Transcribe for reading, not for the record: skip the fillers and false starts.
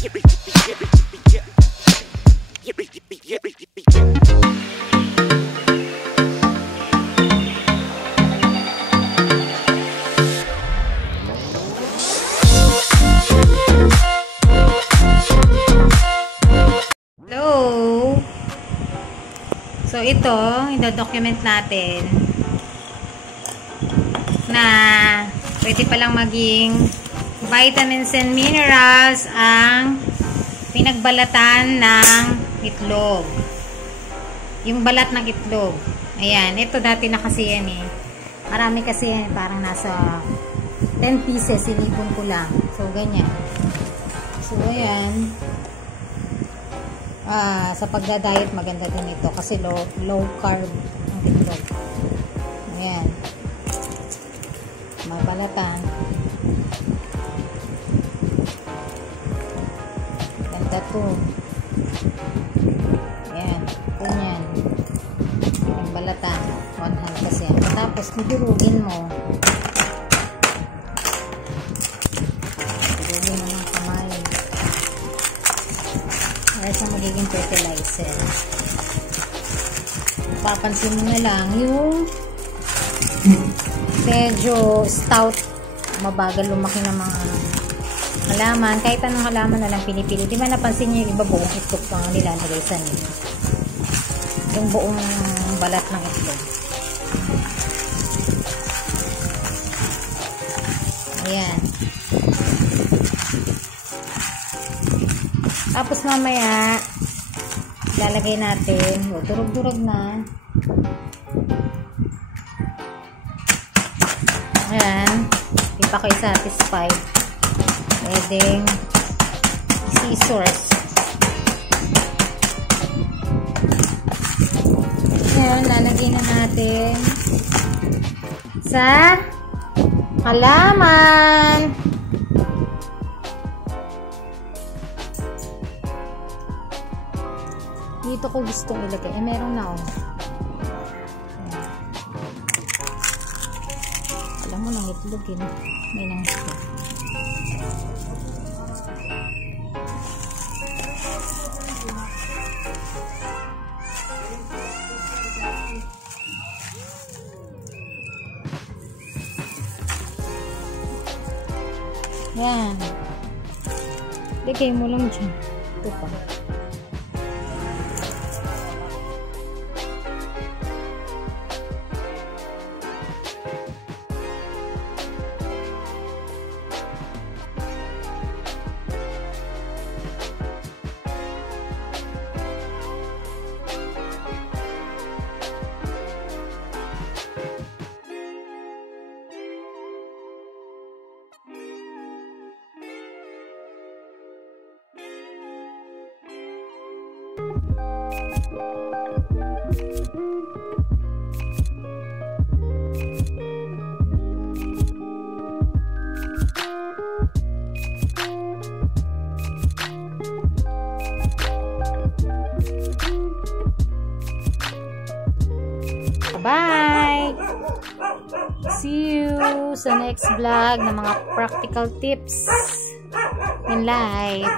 So, ito, ito-document natin na pwede palang maging vitamins and minerals ang pinagbalatan ng itlog. Yung balat ng itlog. Ayan, ito dati na kasi yan eh. Marami kasi yan, parang nasa 10 pieces, sinipon ko lang. So, ganyan. So, ayan. Sa pagda-diet maganda din ito kasi low carb ang itlog. Ayan. Mabalatan. Ganda to. Ayan. Ganyan. Magbalatan. One hand kasi yan. Tapos, nidurugin mo. Nidurugin mo ng kamay. Para sa magiging fertilizer. Papansin mo na lang yung medyo stout, mabagal lumaki ng mga halaman. Kahit anong halaman na lang pinipili. Di ba napansin niyo yung iba buong itlog pang nilalagay sa nila? Yung buong balat ng itlog. Ayan. Tapos mamaya, lalagay natin, durog-durog na. Ayan. Di pa kayo satisfied. Pwedeng scissors. Ayan, lalagay na natin sa halaman. Dito ko gustong ilagay. Eh, meron na oh. Ayan. Alam mo nang itlog yun. May nang itlog. Ayan. Lagay mo lang dyan. Ito pa. Bye! See you sa next vlog ng mga practical tips in life.